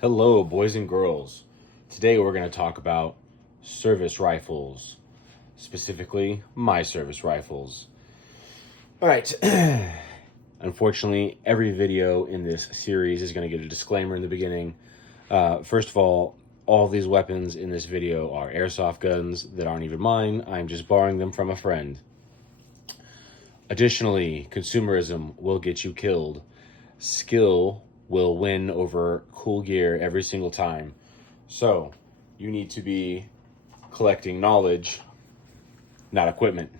Hello, boys and girls. Today we're going to talk about service rifles, specifically my service rifles. All right. Unfortunately, every video in this series is going to get a disclaimer in the beginning. First of all of these weapons in this video are airsoft guns that aren't even mine. I'm just borrowing them from a friend. Additionally, consumerism will get you killed. Skill will win over cool gear every single time. So you need to be collecting knowledge, not equipment.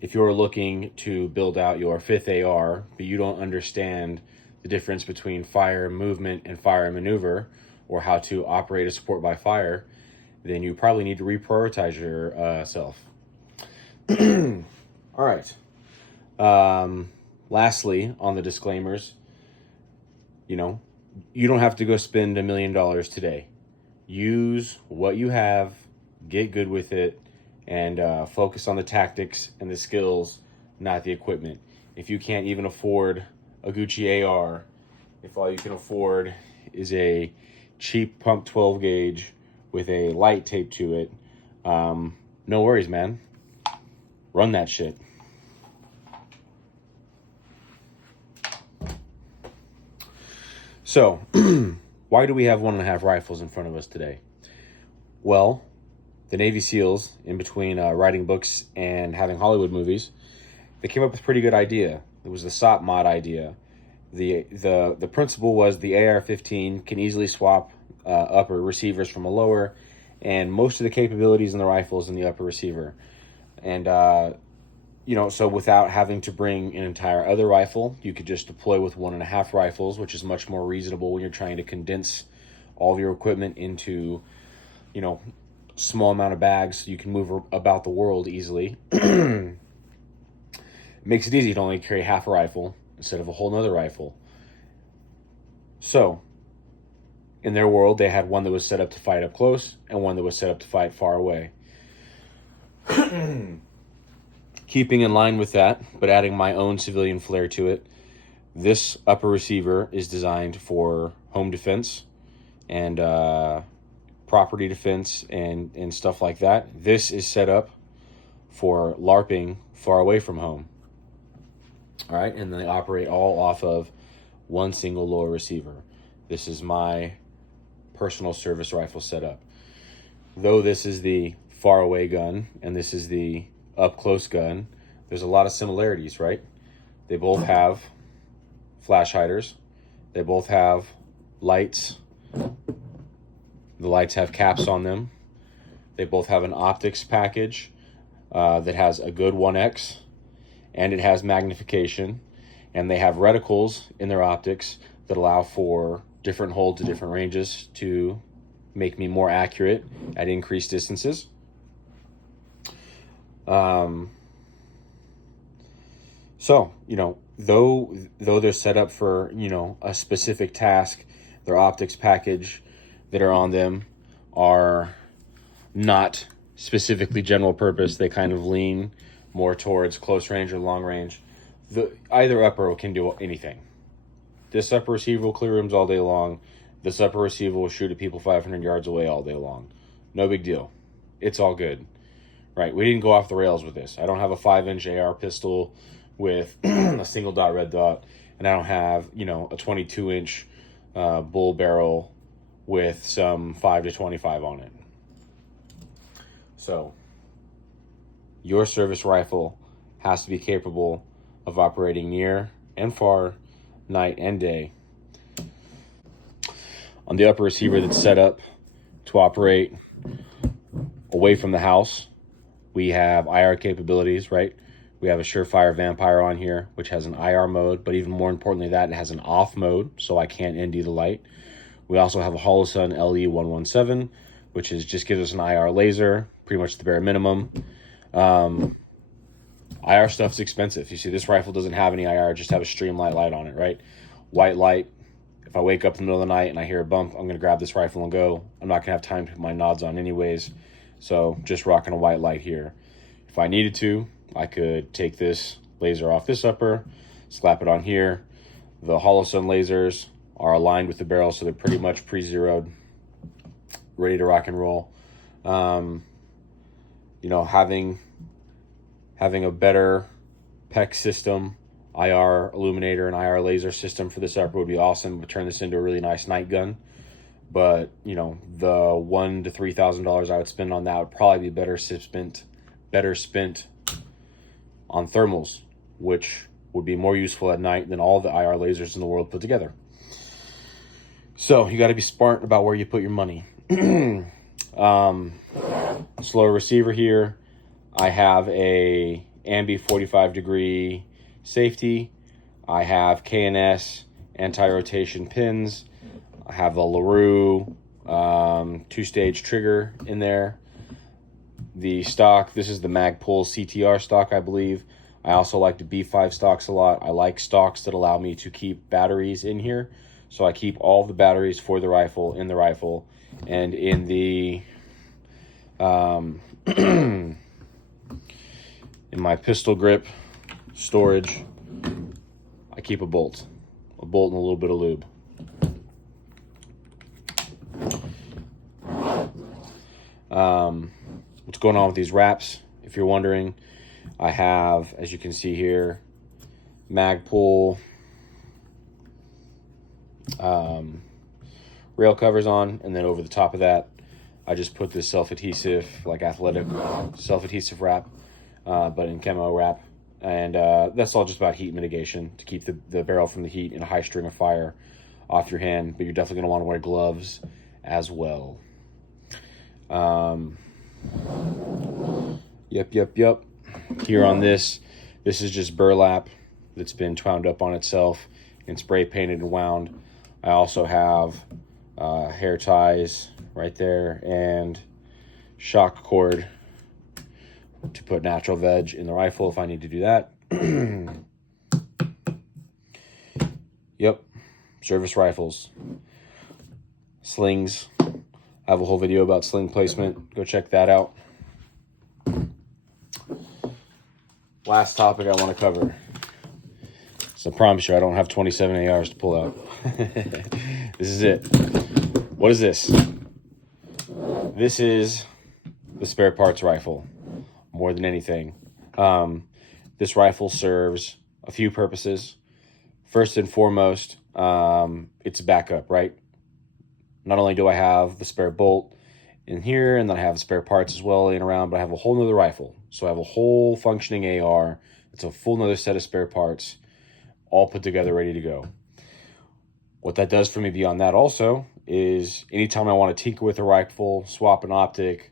If you're looking to build out your fifth AR, but you don't understand the difference between fire movement and fire maneuver, or how to operate a support by fire, then you probably need to reprioritize yourself. All right. Lastly, on the disclaimers, you don't have to go spend $1 million today. Use what you have, get good with it, and focus on the tactics and the skills, not the equipment. If you can't even afford a Gucci AR, if all you can afford is a cheap pump 12 gauge with a light taped to it, no worries, man. Run that shit. So, why do we have 1.5 rifles in front of us today? Well, the Navy SEALs, in between writing books and having Hollywood movies, they came up with a pretty good idea. It was the SOPmod idea. The principle was the AR-15 can easily swap upper receivers from a lower, and most of the capabilities in the rifle is in the upper receiver. And so without having to bring an entire other rifle, you could just deploy with 1.5 rifles, which is much more reasonable when you're trying to condense all of your equipment into, small amount of bags so you can move about the world easily. It makes it easy to only carry half a rifle instead of a whole nother rifle. So, in their world, they had one that was set up to fight up close and one that was set up to fight far away. Keeping in line with that, but adding my own civilian flair to it, this upper receiver is designed for home defense and property defense and stuff like that. This is set up for LARPing far away from home. All right, and they operate all off of one single lower receiver. This is my personal service rifle setup. Though this is the far away gun and this is the up close gun, there's a lot of similarities, right? They both have flash hiders. They both have lights. The lights have caps on them. They both have an optics package that has a good 1x, and it has magnification, and they have reticles in their optics that allow for different hold to different ranges to make me more accurate at increased distances. So, though they're set up for, a specific task, their optics package that are on them are not specifically general purpose. They kind of lean more towards close range or long range. Either upper can do anything. This upper receiver will clear rooms all day long. This upper receiver will shoot at people 500 yards away all day long. No big deal. It's all good. Right, we didn't go off the rails with this. I don't have a 5-inch AR pistol with a single dot red dot, and I don't have, a 22-inch bull barrel with some 5-25 on it. So, your service rifle has to be capable of operating near and far, night and day. On the upper receiver that's set up to operate away from the house, we have IR capabilities, right? We have a Surefire Vampire on here, which has an IR mode, but even more importantly that, it has an off mode, so I can't ND the light. We also have a Holosun LE117, which just gives us an IR laser, pretty much the bare minimum. IR stuff's expensive. You see, this rifle doesn't have any IR, just have a Streamlight light on it, right? White light. If I wake up in the middle of the night and I hear a bump, I'm going to grab this rifle and go. I'm not going to have time to put my nods on anyways. So just rocking a white light here. If I needed to, I could take this laser off this upper, slap it on here. The Holosun lasers are aligned with the barrel, so they're pretty much pre-zeroed, ready to rock and roll. You know, having a better PEX system, IR illuminator and IR laser system for this upper would be awesome. Would turn this into a really nice night gun. But you know, the $1,000 to $3,000 I would spend on that would probably be better spent on thermals, which would be more useful at night than all the IR lasers in the world put together. So you got to be smart about where you put your money. Slower receiver here. I have a ambi 45-degree safety. I have K&S anti-rotation pins. I have a LaRue 2-stage trigger in there. The stock, this is the Magpul CTR stock, I believe. I also like the B5 stocks a lot. I like stocks that allow me to keep batteries in here. So I keep all the batteries for the rifle in the rifle. And in the in my pistol grip storage, I keep a bolt and a little bit of lube. What's going on with these wraps? If you're wondering, I have, as you can see here, Magpul rail covers on, and then over the top of that, I just put this self-adhesive, like athletic self-adhesive wrap, but in camo wrap, and that's all just about heat mitigation to keep the barrel from the heat and a high string of fire off your hand. But you're definitely gonna want to wear gloves as well. Yep. Here on this is just burlap that's been wound up on itself and spray painted and wound. I also have hair ties right there and shock cord to put natural veg in the rifle if I need to do that. Yep, service rifles, slings. I have a whole video about sling placement. Go check that out. Last topic I want to cover. So I promise you I don't have 27 ARs to pull out. This is it. What is this? This is the spare parts rifle, more than anything. This rifle serves a few purposes. First and foremost, it's a backup, right? Not only do I have the spare bolt in here, and then I have spare parts as well laying around, but I have a whole nother rifle. So I have a whole functioning AR. It's a full nother set of spare parts, all put together, ready to go. What that does for me beyond that also is anytime I want to tinker with a rifle, swap an optic,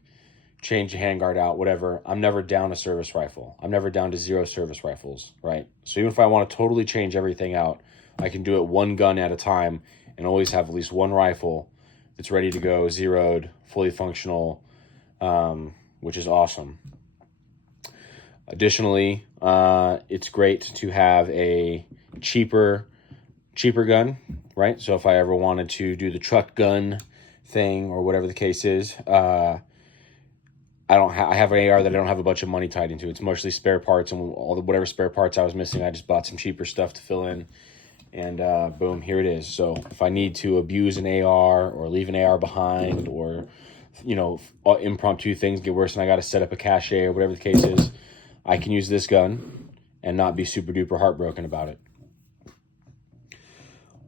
change the handguard out, whatever, I'm never down a service rifle. I'm never down to 0 service rifles, right? So even if I want to totally change everything out, I can do it one gun at a time and always have at least one rifle that's ready to go, zeroed, fully functional, which is awesome. Additionally, it's great to have a cheaper gun, right? So if I ever wanted to do the truck gun thing or whatever the case is, I have an AR that I don't have a bunch of money tied into. It's mostly spare parts, and whatever spare parts I was missing, I just bought some cheaper stuff to fill in, and boom, here it is. So if I need to abuse an AR or leave an AR behind, or impromptu things get worse and I got to set up a cache or whatever the case is, I can use this gun and not be super duper heartbroken about it.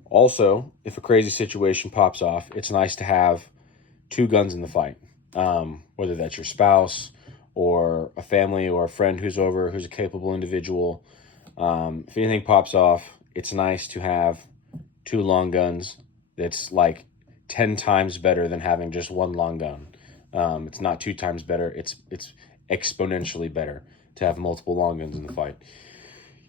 Also, if a crazy situation pops off, it's nice to have 2 guns in the fight. Whether that's your spouse or a family or a friend who's over, who's a capable individual. If anything pops off, it's nice to have 2 long guns. That's like 10 times better than having just 1 long gun. It's not 2 times better. It's exponentially better to have multiple long guns in the fight.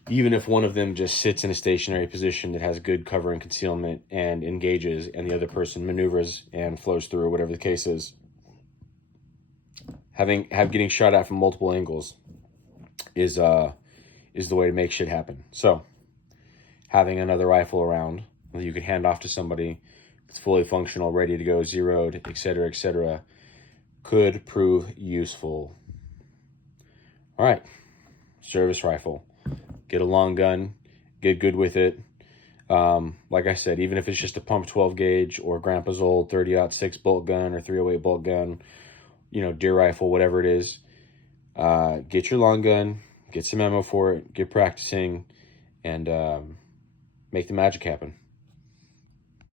Even if one of them just sits in a stationary position that has good cover and concealment and engages, and the other person maneuvers and flows through, or whatever the case is, getting shot at from multiple angles is the way to make shit happen. So having another rifle around that you can hand off to somebody that's fully functional, ready to go, zeroed, etc., could prove useful. All right, service rifle. Get a long gun, get good with it. Like I said, even if it's just a pump 12 gauge or grandpa's old 30-06 bolt gun or 308 bolt gun, deer rifle, whatever it is, get your long gun, get some ammo for it, get practicing, and make the magic happen.